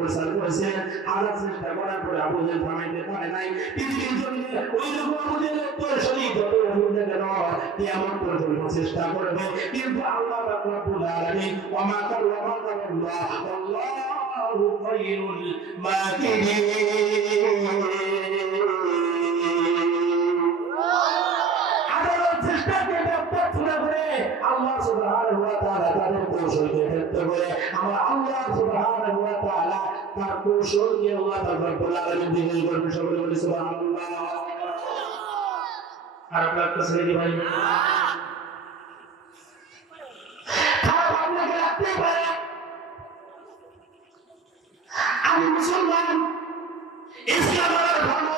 প্রচার করেছেন, হাজার চেষ্টা করার পরে আবু জেহেল থামাইতে পারে নাই। পৃথিবীর জমিনে ওই রকম আবু জেহেলের তোর শরীর যত রকমের কেন কিয়ামত পর্যন্ত চেষ্টা করবে, কিন্তু আল্লাহ রাব্বুল আলামিন ওয়া মা কাল্লাল্লাহ আল্লাহু খায়রুল মাকিরিন। আল্লাহ সুবহানাহু ওয়া তাআলা তাদের কৌশলকে ব্যক্ত করে আমরা আল্লাহ সুবহানাহু ওয়া তাআলা তার কৌশলকে আল্লাহ রাব্বুল আলামিন দিলেন করবে। সকলে বলি সুবহানাল্লাহ। আর আপনার কাছে কি ভাই আপনাকে রাখতে পারে আমি মুসলমান, ইসলাম আমার ধর্ম,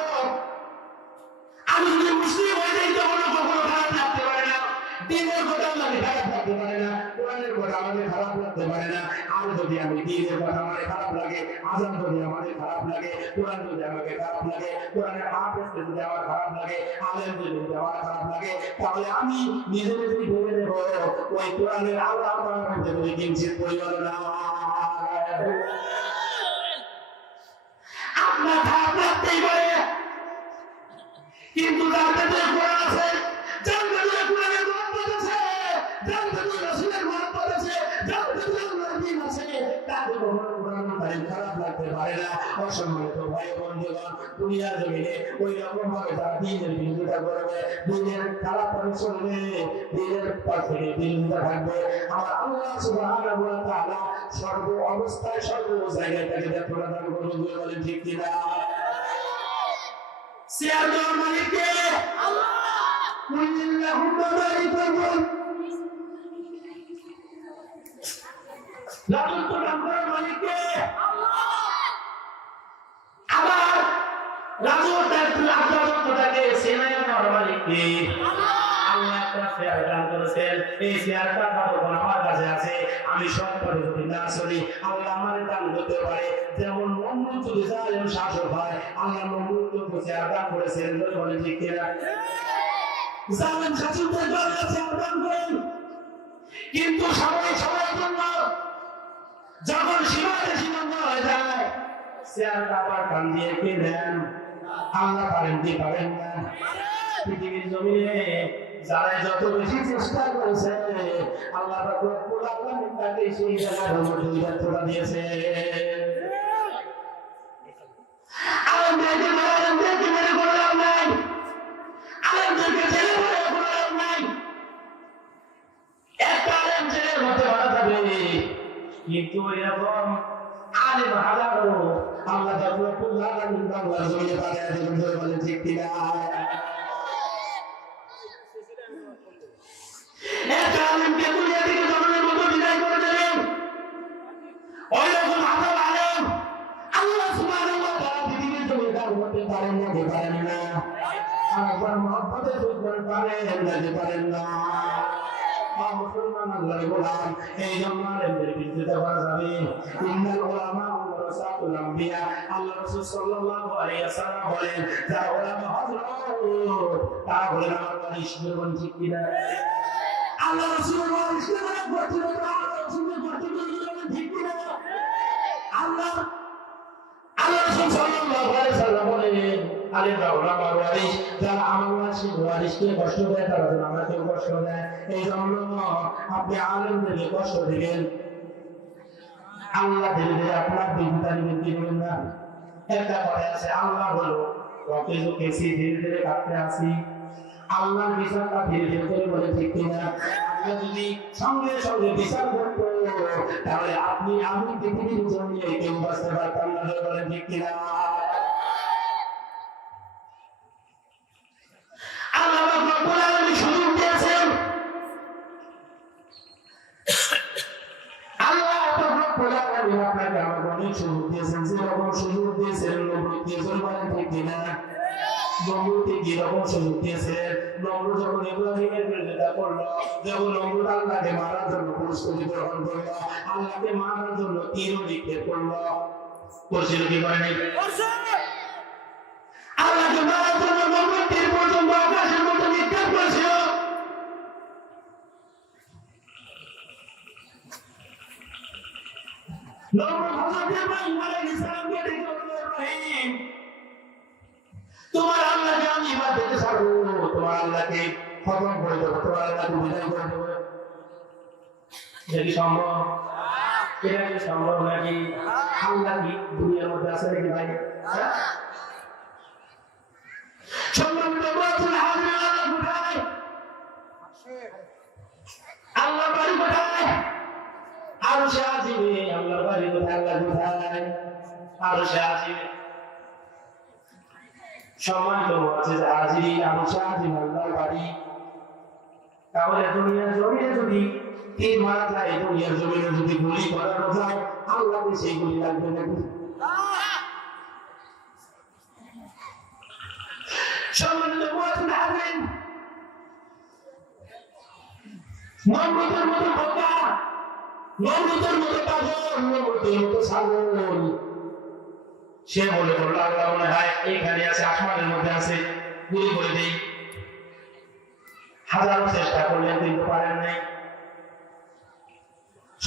আমি যদি মুসলিম হয়ে যাই তো কখনো খারাপ লাগতে পারে না, দিনের কথা আমাকে খারাপ লাগতে পারে না, কোরআনের কথা আমাকে খারাপ লাগতে পারে না। আর যদি আমি দিনের কথা আমাকে খারাপ লাগে, আযান যদি আমাকে খারাপ লাগে, কোরআন যদি আমাকে খারাপ লাগে, কোরআনের হাফেজ যদি আমার খারাপ লাগে, আলেম যদি আমার খারাপ লাগে, তাহলে আমি নিজে নিজেই ভেবে নেব ওই কোরআনের আলো আমার মধ্যে যদি কিঞ্চিত পরিমাণ না আপনার খারাপ লাগতেই পারে, কিন্তু তার ভেতরে কোরআন আছে, যার ভেতরে কোরআনের মহব্বত আছে, যার ভেতরে রাসূলের মহব্বত আছে, যার ভেতরে আল্লাহর দ্বীন আছে, তাকে কখনো কোরআন কারীম খারাপ লাগতে পারে না। অসম্মানিত ভাই বন্ধুগণ, দুনিয়ার জমিনে ওই রকম ভাবে তারা দ্বীনের বিরোধিতা করবে, দ্বীনের খারাপ পথে চলবে, দ্বীনের পথ থেকে বিরোধিতা থাকবে। আমার আল্লাহ সুবহানাহু ওয়া তাআলা সর্ব অবস্থায় সর্ব জায়গায় তাকে প্রদান করবেন। বলেন ঠিক কিনা? সিয়ার দেওয়ার মালিক কে? আল্লাহ। কুল্লিল্লাহুম্মা মালিকাল মুলক, রাজত্ব দান করার মালিক কে? আল্লাহ। আবার রাজত্বটাকে সেনায় নেওয়ার মালিক কে? আল্লাহ। আল্লাহ একটা শেয়ার দান করেছেন, এই শেয়ারটা যখন আমার কাছে আছে, আমি সব পরে যদি না চলি আল্লাহ আমার দান করতে পারে। যেমন নমরুদ যদি জালেম শাসক হয়, আল্লাহ নমরুদকে শেয়ার দান করেছেন। বলে ঠিক কিনা? জালেম শাসকদের জন্য শেয়ার দান করেন, কিন্তু সবাই সবার জন্য যখন সীমাতে সীমান্ত হয়ে যায়, শেয়ারটা আবার কান দিয়ে কে দেন? আল্লাহ পারেন কি পারেন না? পৃথিবীর জমিনে যারা যত বেশি চেষ্টা করেছে, আল্লাহ রাব্বুল আলামিন তাকে সেই জায়গার মর্যাদা দিয়েছে। আলেমদেরকে মেরে কোনো লাভ নাই, আলেমদেরকে জেলে ভরে কোনো লাভ নাই। একটা আলেম জেলের মধ্যে মারা যাবে, কিন্তু এরকম আলেম হাজারো আল্লাহ রাব্বুল আলামিন বাংলার জমিনে পাঠিয়ে দেবেন। বলে ঠিক কিনা? একটা আলেমকে দুনিয়া থেকে জমানের মতো বিদায় করে দেবেন, ওই রকম হাজার আলেম আল্লাহ সুবহানাহু ওয়া তাআলা পৃথিবীর জমিনে দান করতে পারেন না, পারেন না। আল্লাহর মহব্বতে বুঝবেন পারেন না, পারেন না। মুসলমান আল্লাহর গোলাম, এই জন্য আলেমদের বিরুদ্ধে করা যাবে। ইন্নাল উলামা ওয়ারাসাতুল আম্বিয়া, আল্লাহ রাসূল সাল্লাল্লাহু আলাইহি ওয়াসাল্লাম বলেন, যারা উলামা হযরত তারা হলেন আমার ওয়ারিস। বলুন ঠিক কিনা? আল্লাহ রাসূলের ওয়ারিস মানে বর্তমান আল্লাহ রাসূলের বর্তমান ঠিক কিনা? আল্লাহ রাসূল সাল্লাল্লাহু আলাইহি ওয়াসাল্লাম বলেন, আলেমরা উলামার ওয়ারিস, যারা আমার ওয়ারিসকে কষ্ট দেয় তারা যেন আমাকেও কষ্ট দেয়। এই জন্য আপনি আলেমদেরকে কষ্ট দিবেন, আল্লাহ ধীরে ধীরে আপনার বিরুদ্ধে দিবেন না। একটা কথা আছে, আল্লাহ হলো ওকে কেসি ধীরে ধীরে কাটতে আসি, আল্লাহর বিচারটা ধীরে ধীরে করে। বলে ঠিক কিনা? আল্লাহ যদি সঙ্গে সঙ্গে বিচার করতো তাহলে আপনি আমি পৃথিবীর জন্য কেউ বাঁচতে পারতাম না। বলে ঠিক কিনা? আল্লাহ রাব্বুল আলামিন সুযোগ দিয়েছেন, আল্লাহ রাব্বুল আলামিন আপনাকে আমাকে অনেক সুযোগ দিয়েছেন। যেরকম সুযোগ দিয়েছেন নবীকে, বলেন ঠিক কিনা? নমরুদকে কি রকম সুযোগ দিয়েছেন? নমরুদ যখন ইব্রাহিমের বিরোধিতা করলো, যখন নমরুদ আল্লাহকে মারার জন্য প্রস্তুতি গ্রহণ করলো, আল্লাহকে মারার জন্য তীর নিক্ষেপ করলো, করছিল কি করেনি? আল্লাহকে মারার জন্য নমরুদ তীর পর্যন্ত আকাশের মধ্যে নিক্ষেপ করেছিল। নমরুদ হযরত ইব্রাহিম আলাইহিস সালামকে ডেকে বলল, ইব্রাহিম তোমার আল্লাহকে আমি ইবাদত দিতে ছাড়বো, তোমার আল্লাহকে খতম করে দেবো, তোমার আল্লাহকে বিদায় করে দেবো। এটা কি সম্ভব? এটা কি সম্ভব নাকি? আল্লাহ কি দুনিয়ার মধ্যে আছে নাকি ভাই? সম্মানিত বন্ধুরা, আল্লাহ কোথায়? আল্লাহ বাড়ি কোথায়? আরশে আজিমে। আল্লাহর বাড়ি কোথায়? আল্লাহ কোথায়? আরশে আজিমে। সম্মানিত মুআজ্জিজ হাজিরিন, আরশে আজিম আল্লাহর বাড়ি। তাহলে দুনিয়ার জমিনে যদি তীর মারা যায়, দুনিয়ার জমিনে যদি গুলি করানো যায়, আল্লাহকে সেই গুলি লাগবে নাকি? সম্মানিত মুআজ্জিজ হাজিরিন, নমরুদের মতো বোকা, নমরুদের মতো পাগল, নমরুদের মতো ছাগল, সে বলে বলল আল্লাহ মনে হয় এইখানে আছে, আসমানের মধ্যে আছে, গুলি করে দেই। হাজারো চেষ্টা করলেন কিন্তু পারেন নাই।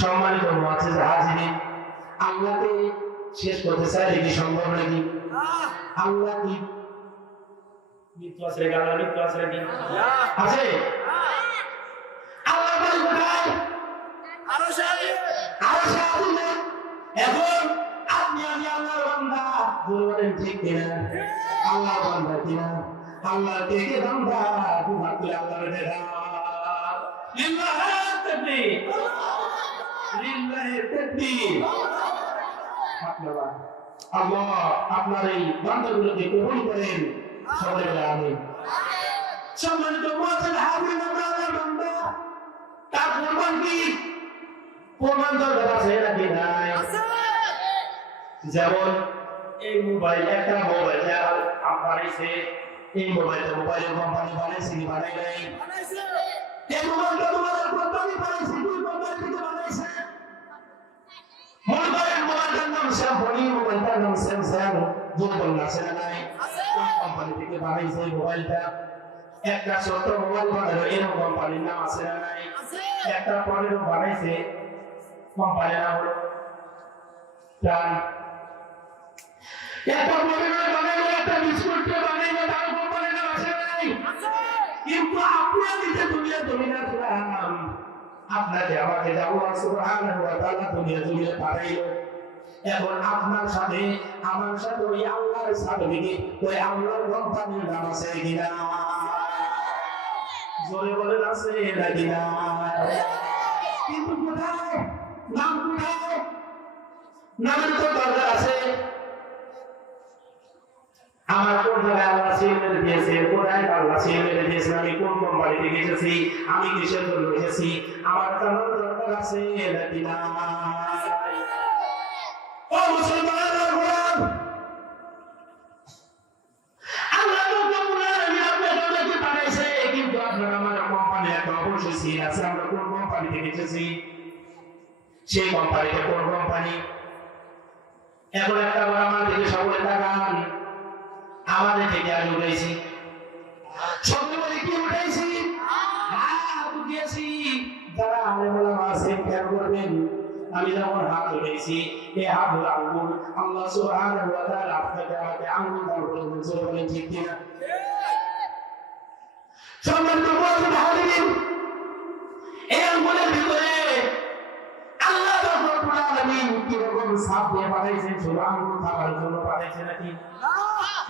সম্মানিত মুআজ্জিজ হাজিরিন, আল্লাহকে শেষ করতে চাইলে কি সম্ভব নাকি? আল্লাহ কি মৃত্যু আছে রে? আল্লাহ মৃত্যু আছে নাকি? আছে। আল্লাহ বাড়ি কোথায়? আরশে আজিমে। এখন আপনি আমি আল্লাহর বান্দা, বলেন ঠিক কিনা? আল্লাহর বান্দা কিনা? আল্লাহর কে কে বান্দা? দুহাতে আল্লাহর দেখা। লিল্লাহি তাকবীর, লিল্লাহি তাকবীর। আল্লাহ আপনার এই বান্দাগুলোকে কবুল করেন, সবাই বলে আমিন। সম্মানিত মুআজ্জিজ হাজিরিন, আমরা আল্লাহর বান্দা, তার প্রমাণ কি? প্রমাণ দরকার আছে নাকি নাই? যেমন এই মোবাইল, একটা মোবাইল যারা বানাইছে, এই মোবাইলের কোম্পানি বানাইছে কি বানাই নাই? এই মোবাইলটা তোমাদের কোম্পানি বানাইছে, দুই কোম্পানি থেকে বানাইছে। মনে করেন মোবাইলটার নাম স্যামসাং, মোবাইলটার নাম স্যামসাং, দুর্বল আছে না নাই? কোম্পানি থেকে বানাইছে মোবাইলটা। একটা ছোট মোবাইল বানালো, এরকম কোম্পানির নাম আছে না নাই? একটা পরেরও বানাইছে, কোম্পানির নাম হলো প্রাণ। একটা পরেরও বানাইলো, একটা বিস্কুটকে বানাইলো, তার কোম্পানির নাম আছে না নাই? কিন্তু আপনি আমি যে দুনিয়া জমিনে আসলাম, আপনাকে আমাকে যে আল্লাহ সুবহানাহু ওয়া তাআলা দুনিয়া জমিনে পাঠাইলো, এখন আপনার সাথে আমার সাথে ওই আল্লাহর সার্টিফিকেট, ওই আল্লাহর কোম্পানির নাম আছে কিনা? জোরে বলেন আছে নাকি না? কিন্তু কোথায়? নাম কোথায়? নামের তো দরকার আছে। আমার কোন জায়গায় আল্লাহ সিল মেরে দিয়েছে, কোথায় আল্লাহ সিল মেরে দিয়েছে, আমি কোন কোম্পানিতে এসেছি, আমি কিসের জন্য এসেছি, আমার জানার দরকার আছে নাকি না? ও মুসলমান, আল্লাহ তো কোম্পানি আপনাকে বানাইছে, কিন্তু আপনার আমার কোম্পানি একটা অবশ্যই সিল আছে। আমরা কোন কোম্পানিতে এসেছি, সেই কোম্পানিতে কোন কোম্পানি? এখন একটা বার আমার দিকে সকলে তাকান, আমাদের থেকে আমি উঠেছি, সকলে বলে কি উঠেছি? হাত উঠিয়েছি। যারা আলেম ওলামা আছেন খেয়াল করবেন, আমি যখন হাত উঠেছি, এই হাত হলো আঙ্গুল। আল্লাহ সুবহানাহু ওয়া তাআলা আপনাকে আমাকে আঙ্গুল দান করেছেন, জোরে বলেন ঠিক কিনা? সম্মানিত মুআজ্জিজ হাজিরিন, এই আঙ্গুলের ভিতরে আল্লাহ রাব্বুল আলামিন কিরকম ছাপ দিয়ে পাঠাইছেন? শুধু আঙ্গুল খাবার জন্য পাঠাইছে নাকি?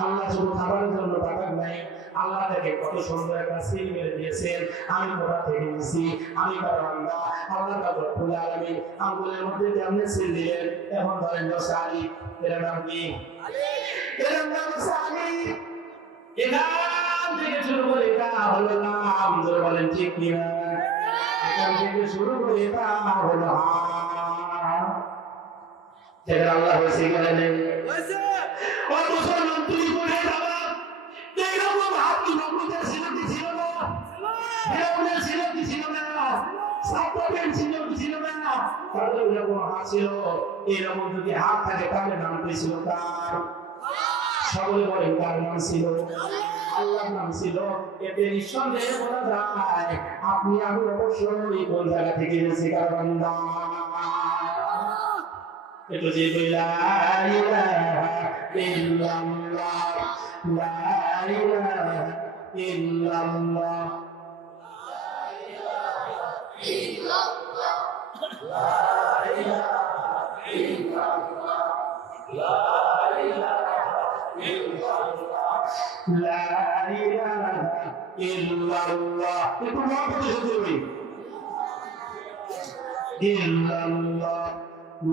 আল্লাহ শুধু খাবারের জন্য পাঠান নাই, আল্লাহ থেকে কত সুন্দর একটা সিল মেরে দিয়েছেন। আমি কোথা থেকে নিয়েছি? আমি কার বান্দা? আল্লাহ রাব্বুল আলামিন আঙ্গুলের মধ্যে যেমন সিল দিলেন, এখন ধরেন সালি, এর নাম কি? এর নাম সালি। এখান থেকে শুরু করে এটা হলো নাম, জোরে বলেন ঠিক কিনা? এখান থেকে শুরু করে এটা হলো যেখানে আল্লাহ হয়েছে, এখানে নেই। ও মুসলমান, তুমি কোথায় যাবা? এইরকম হাত কি নবুদের ছিল কি ছিল না? ফেরাউনের ছিল কি ছিল না? সাদ্দামের ছিল কি ছিল না? তাদের এরকম হাত ছিল। এরকম যদি হাত থাকে তাহলে নাম ছিল কার? সকলে বলেন কার নাম ছিল? আল্লাহর নাম ছিল। এতে নিঃসন্দেহে বলা যায় আপনি আমি অবশ্যই কোন জায়গা থেকে এসেছি, কার বান্দা? একটু যে লা ইলাহা ইল্লাল্লাহ, লা ইলাহা ইল্লাল্লাহ, লা ইলাহা ইল্লাল্লাহ। একটু মহব্বতের সাথে বলি ইল্লাল্লাহ,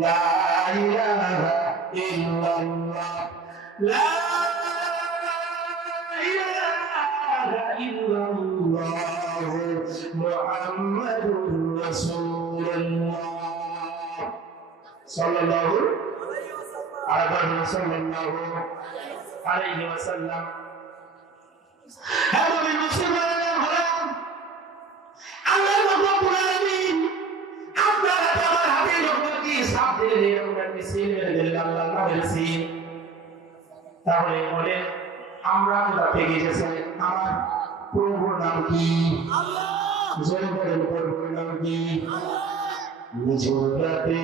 লা ইলাহা ইল্লাল্লাহ, লা ইলাহা ইল্লাল্লাহ, মুহাম্মাদুর রাসূলুল্লাহ সাল্লাল্লাহু আলাইহি ওয়াসাল্লাম। হ্যাঁ মুসলমান হলাম আল্লাহ রাব্বুল আলামিন আপনার আমার হাতে যখন কি সাপ দিয়ে এরকম মিছিল দিলেন আল্লাহ নামের সিন, তাহলে বলে আমরা কোথা থেকে এসেছি, আমার প্রভুর নাম কি? আল্লাহ। জোরে বলেন প্রভুর নাম কি? আল্লাহ। ঝোলাতে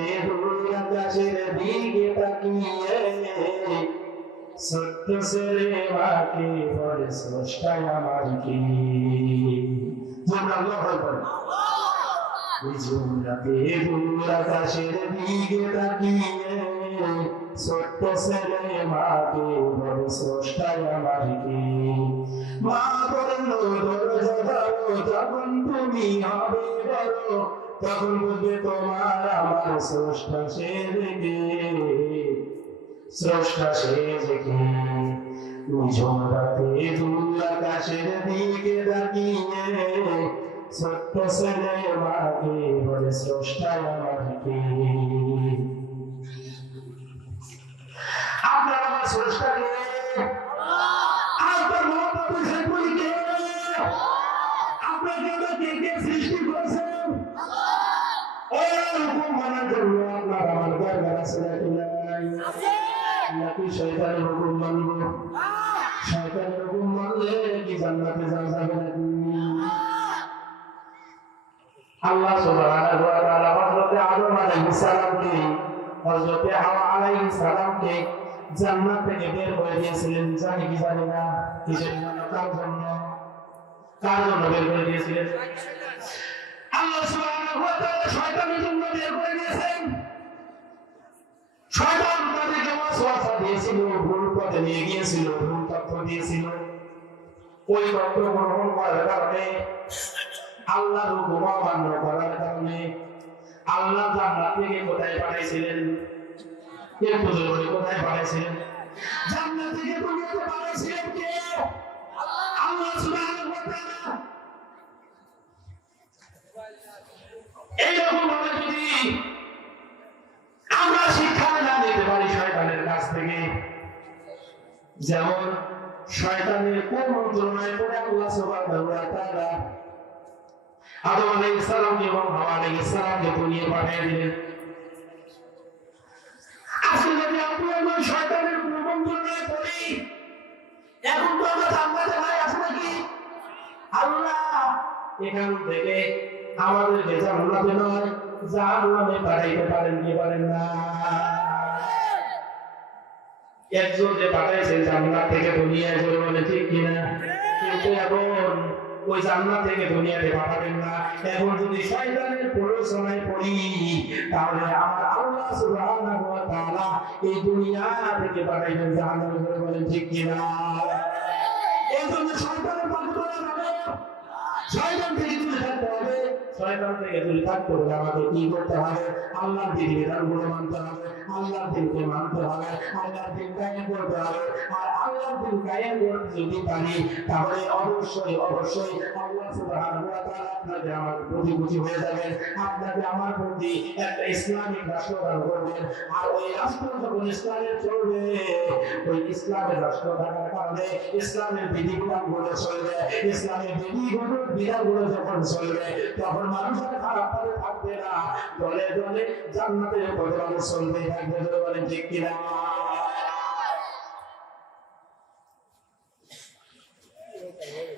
আকাশের দিকে তাকিয়ে সত্য সেরে মাকে বলে স্রষ্টা আমার কি? ঝোলাতে আকাশের দিকে তাকিয়ে সত্য সেরে মাকে বলে স্রষ্টা আমার কি? মা বলল যখন তুমি হবে বড়, তখন বুঝবে তোমার আমার স্রষ্টা সে দেখে, স্রষ্টা সে দেখে। ঝোলাতে আকাশের দিকে তাকিয়ে ছোট্ট ছেলে মাকে বলে স্রষ্টা আমার কে? আপনার আমার স্রষ্টা কে? আপনার মহব্বতের সাথে কে? আপনাকে কে কে সৃষ্টি করেছেন? ওই হুকুম মানার জন্য আপনার আমার দরকার আছে নাকি নাই? নাকি শয়তানের হুকুম মানবো? শয়তানের হুকুম মানলে কি জান্নাতে যাওয়া যাবে নাকি? আল্লাহ সুবহানাহু ওয়া তাআলা হযরত আদম আলাইহিস সালামকে, হযরত হাওয়া আলাইহিস সালামকে জান্নাত থেকে বের করে দিয়েছিলেন, জানি কি জানি না? কিসের জন্য? কার জন্য? কার জন্য বের করে দিয়েছিলেন? আল্লাহ সুবহানাহু ওয়া তাআলা শয়তানের জন্য বের করে দিয়েছেন। শয়তান তাদেরকে ওয়াসওয়াসা দিয়েছিল, ভুল পথে নিয়ে গিয়েছিল, ভুল তথ্য দিয়েছিল। ওই তথ্য গ্রহণ করার কারণে, আল্লাহর হুকুম অমান্য করার কারণে আল্লাহ জান্নাত থেকে কোথায় পাঠাইছিলেন? একটু জোরে কোথায় পাঠাইছিলেন? জান্নাত থেকে দুনিয়াতে পাঠাইছিলেন কে? আল্লাহ সুবহানাহু ওয়া তাআলা। এইরকম ভাবে যদি আমরা শিক্ষা না নিতে পারি শয়তানের কাছ থেকে, যেমন শয়তানের কুমন্ত্রণায় পড়ে আল্লাহ সুবহানাহু ওয়া তাআলা আদম আলাইহিস সালাম এবং হাওয়া আলাইহিস সালামকে দুনিয়ায় পাঠিয়ে দিলেন। আজকে যদি আমরা শয়তানের কুমন্ত্রণায় পড়ি, এখন তো আমরা জান্নাতে ভাই আছে নাকি? আল্লাহ এখান থেকে আমাদেরকে জান্নাতে নয় জাহান্নামে পাঠাইতে পারেন কি পারেন না? একজনকে পাঠাইছেন জান্নাত থেকে দুনিয়ায়, জোরে বলে ঠিক কিনা? কিন্তু এখন ওই জান্নাত থেকে দুনিয়াতে পাঠাবেন না। এখন যদি শয়তানের প্ররোচনায় পড়ি, তাহলে আমার আল্লাহ সুবহানাহু ওয়া তাআলা এই দুনিয়া থেকে পাঠাইবেন জাহান্নামে, জোরে বলে ঠিক কিনা? এই জন্য শয়তানের পাল্টে হবে, শয়তান থেকে দূরে থাকতে হবে। শয়তান থেকে দূরে থাকতে হলে আমাদের কি করতে হবে? আল্লাহর বিধানগুলো মানতে হবে, আল্লাহর দিনকে মানতে হবে, আল্লাহর দিন কায়েম করতে হবে। আর আল্লাহর দিন কায়েম করতে যদি পারি, তাহলে অবশ্যই অবশ্যই আল্লাহ সুবহানাহু ওয়া তাআলা আপনাকে আমার প্রতি খুশি হয়ে যাবেন, আপনাকে আমার প্রতি একটা ইসলামিক রাষ্ট্র দান করবেন। আর ওই রাষ্ট্র যখন ইসলামের চলবে, ওই ইসলামের রাষ্ট্র থাকার কারণে ইসলামের বিধিবিধানগুলো চলবে, ইসলামের বিধিগুলো যখন চলবে, তখন মানুষের খারাপ পথে থাকবে না, দলে দলে জান্নাতের পথে মানুষ চলতে থাকবে, বলেন ঠিক কিনা?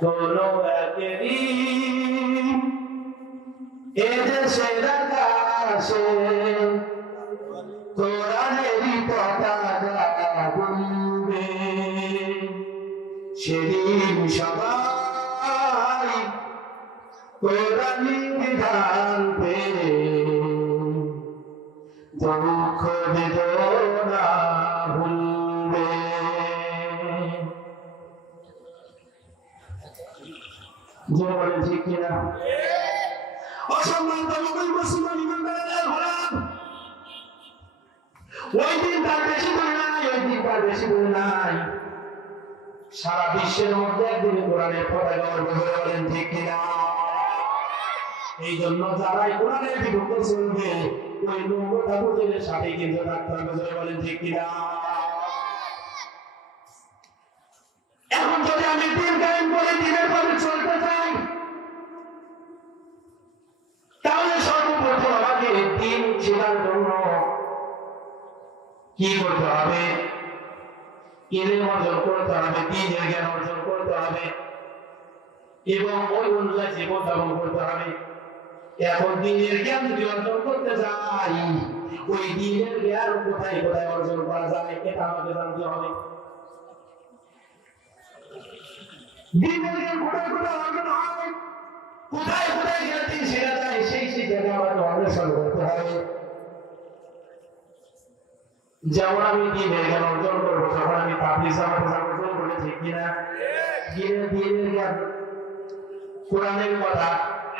কোনো একদিন এদেশের আকাশে কোরআন সেদিন সবাই কোরআনি বিধান পেয়ে দুঃখ বেদনা ভুলবে। যে বলে ঠিক কিনা? অসম্মানিত মুসলমান ইমানদারের হলাম ওই দিন তার বেশি দূরে নাই, ওই দিন তার বেশি দূরে নাই। সারা বিশ্বের মধ্যে একদিন কোরআনের পতাকা উড়বে, বলেন ঠিক কিনা? এই জন্য যারাই কোরআনের বিরুদ্ধে চলবে ওই নৌকা বুঝের সাথে কিন্তু থাকতে হবে, বলেন ঠিক কিনা? এখন যদি আমি দিন কায়েম করে দিনের পথে চলতে চাই, তাহলে সর্বপ্রথম আমাকে দিন শেখার জন্য কি করতে হবে? ইলম অর্জন করতে হবে, দ্বীনের জ্ঞান অর্জন করতে হবে এবং ওই অনুযায়ী জীবন যাপন করতে হবে। এখন দ্বীনের জ্ঞান যদি অর্জন করতে যাই, ওই দ্বীনের জ্ঞান কোথায় কোথায় অর্জন করা যায় এটা আমাকে জানতে হবে। দ্বীনের জ্ঞান কোথায় কোথায় অর্জন হয়, কোথায় কোথায় জ্ঞান শেখা যায়, সেই জায়গায় আমাকে অন্বেষণ করতে হবে। যেমন আমি দ্বীনের জ্ঞান অর্জন করবো, তখন আমি তাবলীগ জামাতে অর্জন করে, ঠিক কিনা? দ্বীনের জ্ঞান, কোরআনের কথা,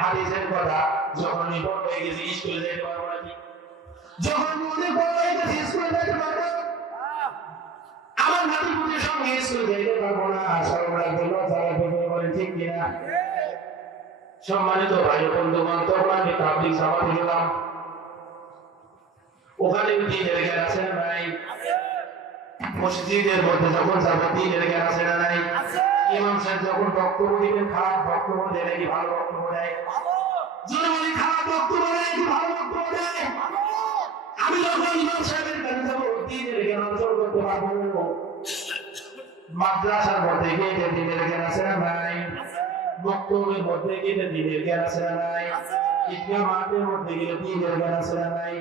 হাদিসের কথা যখন আমি বড় হয়ে গেছি, স্কুলে যেতে পারবো নাকি? যখন মনে বড় হয়ে গেছি, স্কুলে যেতে পারবো, আমার নাতি পুজোর সঙ্গে স্কুলে যেতে পারবো না। সর্বরাজ্য লজ্জা লাগবে, বলেন ঠিক কিনা? সম্মানিত ভাই বন্ধুগণ, তখন আমি তাবলীগ জামাতে গেলাম, ওখানে দ্বীনের জ্ঞান আছে না নাই? মসজিদের মধ্যে যখন যাবো দ্বীনের জ্ঞান আছে না নাই? ইমাম সাহেব যখন বক্তব্য দিবেন, খারাপ বক্তব্য দেয় নাকি ভালো বক্তব্য দেয়? যদি বলি খারাপ বক্তব্য দেয় নাকি ভালো বক্তব্য দেয়? আমি যখন ইমাম সাহেবের কাছে যাবো দ্বীনের জ্ঞান অর্জন করতে পারবো। মাদ্রাসার মধ্যে গিয়ে দ্বীনের জ্ঞান আছে না নাই? বক্তব্যের মধ্যে গিয়ে দ্বীনের জ্ঞান আছে না নাই? ঈদগাহ মাঠের মধ্যে গিয়ে দ্বীনের জ্ঞান আছে না নাই?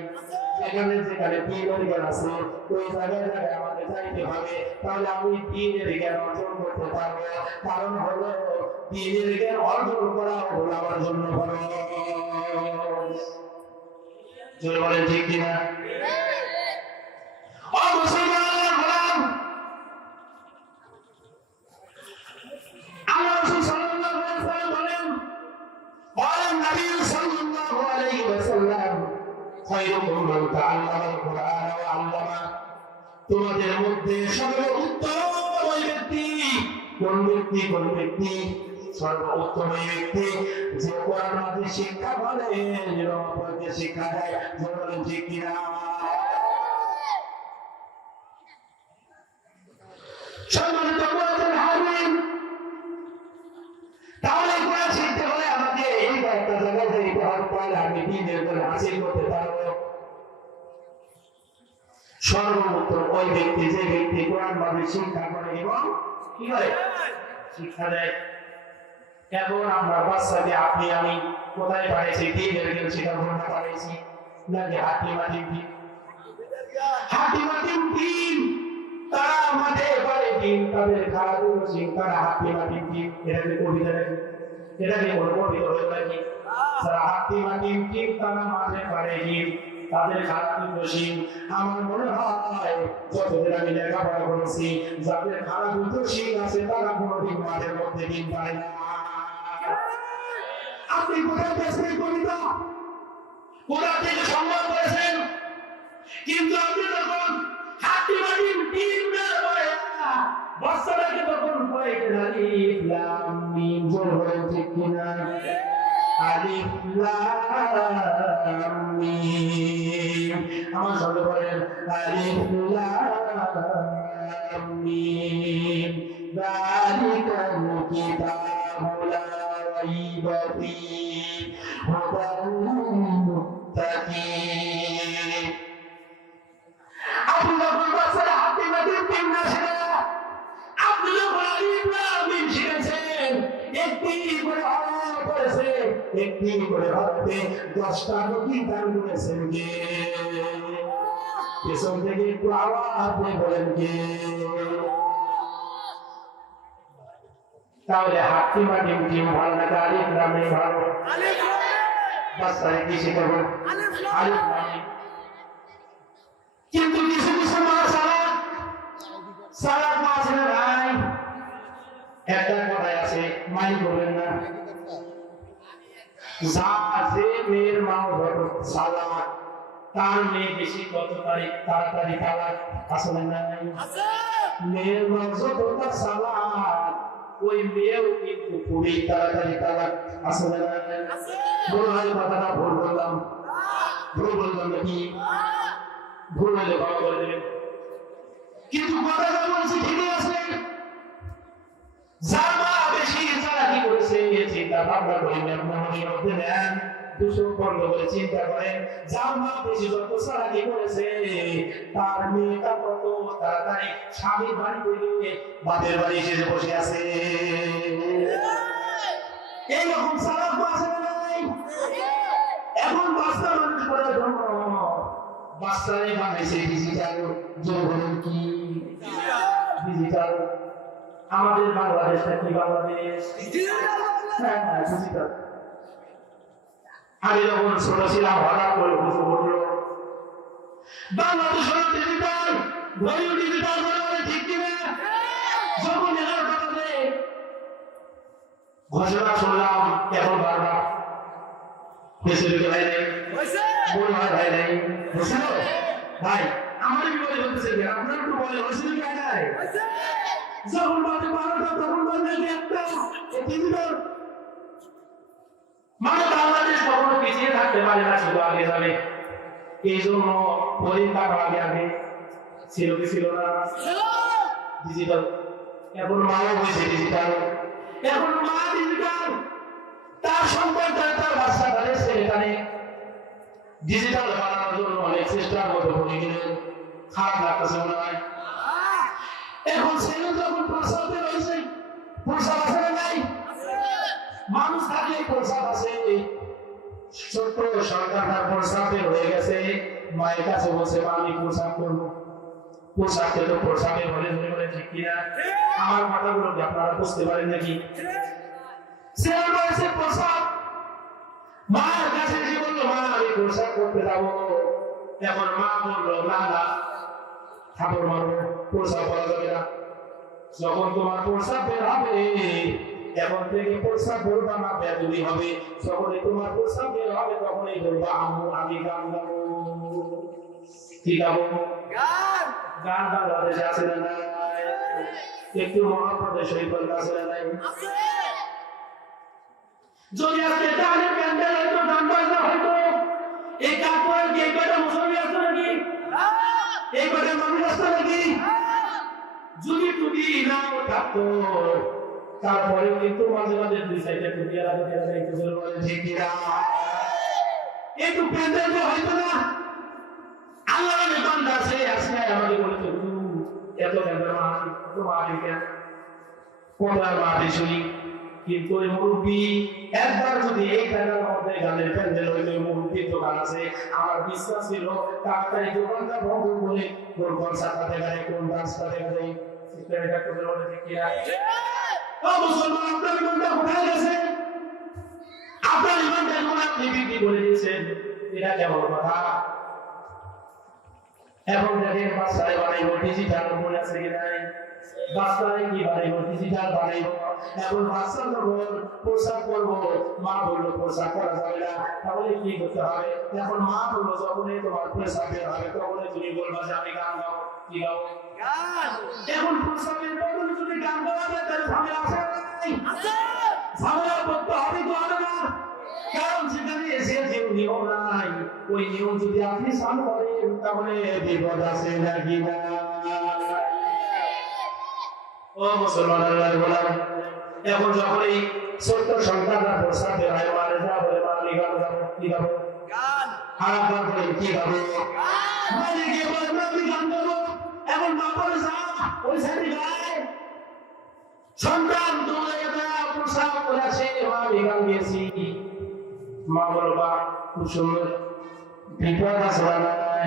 যেখানে যেখানে দ্বীনের জ্ঞান আছে ওই জায়গায় জায়গায় আমাকে যাইতে হবে, তাহলে আমি দ্বীনের জ্ঞান অর্জন করতে পারবো। কারণ হলো দ্বীনের জ্ঞান অর্জন করা হলো আমার জন্য ফরজ। জোরে বলেন ঠিক কিনা? ও মুসলমান গোলাম, আল্লাহ রাসূল সাল্লাল্লাহু আলাইহি ওয়াসাল্লাম বলেন, বলেন নবী সাল্লাল্লাহু আলাইহি ওয়াসাল্লাম, খায়রুকুম মান তাআল্লামাল কুরআন ওয়া আল্লামা, তোমাদের মধ্যে সর্বোত্তম ওই ব্যক্তি। কোন ব্যক্তি? কোন ব্যক্তি? সর্বোত্তম ওই ব্যক্তি যে কোরআন হাদিস শিক্ষা করে এবং অপরকে শিক্ষা দেয়, বলেন ঠিক কিনা? সম্মানিত মুসলিম হাজির, তাহলে কোরআন শিখতে হলে আমাকে এই একটা জায়গায় যেতে হবে, তাহলে আমি দ্বীনের জ্ঞান হাসিল করতে পারবো। সর্বোত্তম ওই ব্যক্তি যে ব্যক্তি কোরআন হাদিস শিক্ষা করে এবং কি করে? শিক্ষা দেয়। এখন আমরা বাচ্চাকে আপনি আমি কোথায় পাইছি? দ্বীনের জ্ঞান শিক্ষার জন্য পাইছি নাকি হাটিমাটিম টিম? হাটিমাটিম টিম তারা মাঠে পারে টিম, তাদের খেলাধুলো শিখ, তারা হাটিমাটিম টিম। এটা কি কবিতা নাকি? এটা কি কোনো কবিতা হলো নাকি? তারা হাটিমাটিম টিম, তারা মাঠে পারে টিম, তাদের খেলাধুলো শিখ। আমার মনে হয় যতদিন আমি লেখাপড়া করেছি, যাদের খেলাধুলো শিখ আছে তারা কোনোদিন মাঠের মধ্যে টিম পায় না। আপনি কোথায় পেয়েছেন কবিতা? কোথা থেকে সংগ্রহ করেছেন? কিন্তু আপনি যখন হাটিমাটিম টিম না পড়ে, বাচ্চাটাকে তখন পড়াইতে আলিফ লাম মিম, বলেন ঠিক কিনা? আলিফ লাম মিম, আমার সঙ্গে বলেন আলিফ লাম মিম, যালিকাল কিতাবু লা রাইবা ফীহি হুদাল লিল-মুত্তাকিন। আপনি যখন বাচ্চারা হাটিমাটিম টিম না শেখে, আপনি যখন আলিফ লাম মিম শিখেছেন, একটি করে হরফ পড়েছে, একটি করে হরফে 10টা রকি দান করেছেন কে? পেছন থেকে একটু আওয়াজ দিয়ে বলেন কে? তাহলে হাতি বা ডিম ভালো না আলিফ লাম ভালো বাচ্চারা কি শেখাবো আলিফ লাম। কিন্তু কিছু কিছু মা সালাদ মাছ না ভাই, একটা কথাই আছে মাই বলেন না, যা যে মেয়ের মা হলো সালাদ তার মেয়ে বেশি কত তাড়াতাড়ি তালাক আছে না নাই? মেয়ের মা যতটা সালাদ ওই মেয়েও কিন্তু খুবই তাড়াতাড়ি তালাক আছে না নাই? ভুল হয় কথাটা ভুল বললাম নাকি? ভুল হলে ভালো করে দেবেন। কিন্তু কথাটা বলছি ঠিকই আছে, যার মা বেশি চালাকি করেছে চিন্তা ভাবনা করেন, মনের মধ্যে নেন দুশো বন্ধ করে চিন্তা করেন, যার মা বেশি যত চালাকি করেছে তার মেয়েটা কত তাড়াতাড়ি স্বামীর বাড়ি থেকে বাপের বাড়ি এসে বসে আছে। এইরকম চালাক আছে নাই? এখন বাচ্চা মানুষ করার জন্য বাচ্চারে বানাইছে ডিজিটাল যৌবন। কি ডিজিটাল? আমাদের বাংলাদেশটা কি বাংলাদেশ? হ্যাঁ ডিজিটাল। আমি যখন ছোট ছিলাম হঠাৎ করে বুঝতে পড়লো বাংলাদেশ হলো ডিজিটাল, ঘড়িও ডিজিটাল বলে ঠিক কিনা? যখন 11টা বাজে ঘোষণা শুনলাম এখন বারবার ফেসবুকে ভাই নাই বল ভাই নাই বুঝছো ভাই আমার বিপদে হচ্ছে যে আপনারা একটু বলে ফেসবুকে ভাই নাই যখন বাজে 12টা তখন বাজে একটা ডিজিটাল। মানে বাংলাদেশ কখনো পিছিয়ে থাকতে পারে না, শুধু আগে যাবে। এই জন্য পরীক্ষা আগে ছিল কি ছিল না ডিজিটাল। এখন মাও হয়েছে ডিজিটাল, এখন মা ডিজিটাল, তার সম্পর্কে তার বাচ্চা তাদের ছেলেখানে ডিজিটাল বানানোর জন্য অনেক চেষ্টার মধ্যে পড়ে গেলেন। খারাপ লাগতেছে মনে হয়। এখন ছেলে যখন প্রস্তাব রয়েছে, প্রস্তাব আছে না নাই? মানুষ থাকলে প্রস্তাব আছে। ছোট্ট সরকার প্রস্তাবে হয়ে গেছে, মায়ের কাছে বসে আমি প্রস্তাব করবো। প্রস্তাবকে তো প্রস্তাবে বলে বলে ঠিক কিনা? আমার কথাগুলো কি আপনারা বুঝতে পারেন নাকি? ছেলে বলেছে প্রস্তাব, মার কাছে যে বললো মা আমি প্রস্তাব করতে যাবো। এখন মা বললো না না ঠাকুর মারবো, প্রস্তাব করা যাবে না। যখন তোমার প্রস্তাব বের হবে এখন থেকে প্রস্তাব বলবা না বেদুলি হবে, যখনই তোমার প্রস্তাব বের হবে তখনই বলবা আম্মু আমি গান গাবো। কি গাবো? গান। গান বাংলাদেশে আছে না নাই? একটু মহাপ্রদেশ শরীফের কাছে না নাই? যদি আজকে তাহলে প্যান্ডেল হয়তো গান বাজনা হয়তো এই কাজ করেন কি এই কয়টা মুসলমান আছে নাকি? এই কয়টা মানুষ আছে নাকি? যদি টুপি নাও থাকতো তারপরেও কিন্তু মাঝে মাঝে দুই সাইডে টুপি আলাদা করে একটু জোরে বলে ঠিক কিনা? একটু প্যান্ডেল হয়তো না। আল্লাহ বান্দা আছে আজকে আমাদের বলেছে এত প্যান্ডেল মাটি তো মাটি কেন কোথায় মাটি শুনি, কিন্তু ওই মুরব্বী একবার যদি এই খেলার মধ্যে গানের প্যান্ডেল হইলে মুরব্বীর দোকান আছে, আমার বিশ্বাস ছিল তাড়াতাড়ি দোকানটা বন্ধ করে কোন কনসার্টটা দেখায় কোন ডান্সটা দেখায় এটা করে বলে ঠিক কিনা? ও মুসলমান আপনার ইমানটা কোথায় গেছে? আপনার ইমানটা এখন আপনি বিক্রি করে দিয়েছেন, এটা কেমন কথা? এখন দেখেন বাচ্চারে বানাইব ডিজিটাল মনে আছে কি নাই? বাচ্চারে কি বানাইব? ডিজিটাল বানাইব। এখন বাচ্চা যখন প্রসাব করবো মা বললো প্রসাব করা যাবে না, তাহলে কি করতে হবে? এখন মা বললো যখনই তোমার প্রসাব বের হবে তখনই তুমি বলবা যে আমি গান গাবো। কি গাবো? গান। এখন প্রসাবের বদলে যদি গান গাওয়া যায় তাহলে ঝামেলা আছে না নাই? আছে। ঝামেলা করতে হবে তো হবে না, কারণ সেখানে এসে যে নিয়ম নাই ওই নিয়ম যদি আপনি সাল করেন তাহলে বিপদ আছে নাকি না? ও মুসলমান আল্লাহর গোলাম, এখন যখন এই ছোট্ট সন্তানরা প্রস্তাব বের হয় মানে যা বলে আমি গান গাবো। কি গাবো? গান। আর আপনার বলে কি গাবো? মানে কি বলে আমি গান গাবো। এখন মা বলে যা ওই সাইডে গায়, সন্তান দৌড়ে গেছে প্রস্তাব করে আসে আমি গান গেছি। মা বলো বা খুব সুন্দর, বিপদ আছে না নাই?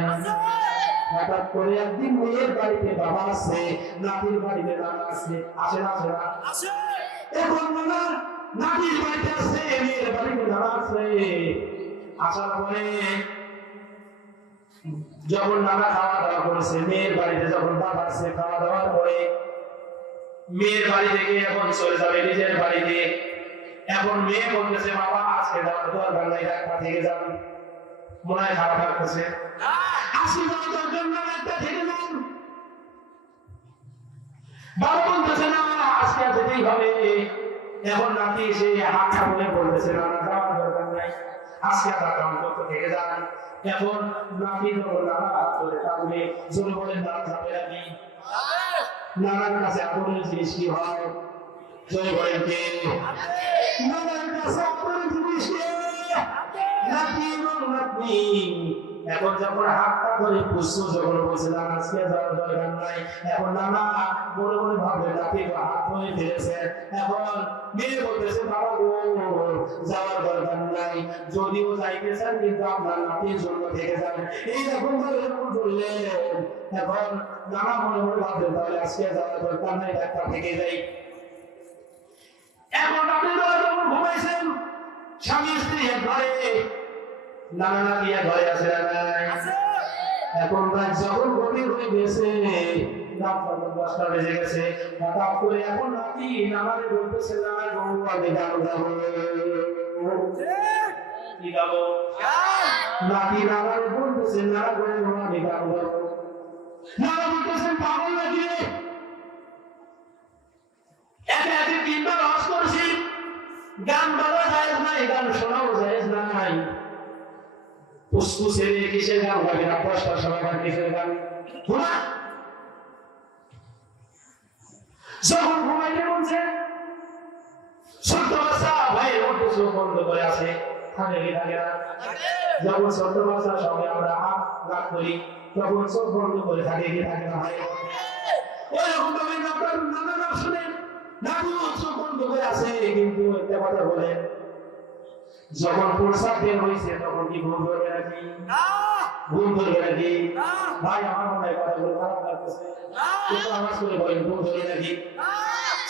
হঠাৎ করে একদিন মেয়ের বাড়িতে বাবা আসছে, নাতির বাড়িতে নানা আসছে, আসে না আসে না আসে। এখন নানা নাতির বাড়িতে আসছে, মেয়ের বাড়িতে নানা আসছে। আসার পরে যখন নানা খাওয়া দাওয়া করেছে, মেয়ের বাড়িতে যখন বাবা আসছে, খাওয়া দাওয়ার পরে মেয়ের বাড়ি থেকে এখন চলে যাবে নিজের বাড়িতে। এখন মেয়ে বলতেছে বাবা আজকে যাওয়ার দরকার নাই, একটা থেকে যান, মনে হয় খারাপ লাগতেছে, আজকে যাওয়ার দরকার নাই, একটা থেকে যান। বাবা বলতেছে না আজকে যেতেই হবে। এখন নাতি এসে হাতটা বলে বলতেছে না যাওয়ার দরকার নাই, আজকে আপনার অন্তত থেকে যান। এখন নাতি যখন নানা হাত ধরে টানবে, জোরে বলেন নানা যাবে নাকি? নানার কাছে আদরের জিনিস কি হয়? জয় বলেন কে? নানার কাছে আদরের জিনিস কে? নাতি এবং নাতনি। এখন যখন হাতটা ধরে পুষছো, যখন বলছে না আজকে যাওয়ার দরকার নাই, এখন নানা মনে মনে ভাববে নাতির হাত ধরে ফেলেছে। এখন মেয়ে বলতেছে বাবা গো যাওয়ার দরকার নাই, যদিও যাইতেছেন কিন্তু আপনার নাতির জন্য থেকে যান, এইরকম ভাবে যখন বললেন এখন নানা মনে মনে ভাববে তাহলে আজকে যাওয়ার দরকার নাই, একটা থেকে যাই। এখন আপনারা যখন ঘুমাইছেন স্বামী স্ত্রী এক ঘরে, নানা নাতি এক ঘরে আছে না নাই? এখন রাত যখন গভীর হয়ে গেছে, রাত যখন 10টা বেজে গেছে, হঠাৎ করে এখন নাতি নানারে বলতেছে না গো আমি গান গাবো। কি গাবো? নাতি নানারে বলতেছে না গো আমি গান গাবো। নানা বলতেছেন পাগল নাকি রে, একে একে 3বার হজ করছি, গান গাওয়া যায় নাই, গান শোনাও যায় নাই। ফুসফুসে কিসের গান গাবে না, 5টার সময় গান কিসের গান শোনা। যখন ঘুমাইতে বলছে ছোট্ট বাচ্চা ভাইয়ের মধ্যে চোখ বন্ধ করে আছে, থাকে কি থাকে না? যখন ছোট্ট বাচ্চার সঙ্গে আমরা হাত রাগ করি তখন চোখ বন্ধ করে থাকে কি থাকে না? ওইরকম ভাবে নানা শুনেন নাকু চোখ বন্ধ করে আছে, কিন্তু একটা কথা বলেন যখন প্রসাদ বের হয়েছে তখন কি ঘুম ধরবে নাকি? ঘুম ধরবে নাকি? ভাই আমার মনে হয় কথাগুলো খারাপ লাগতেছে, একটু আওয়াজ করে বলেন ঘুম ধরবে নাকি?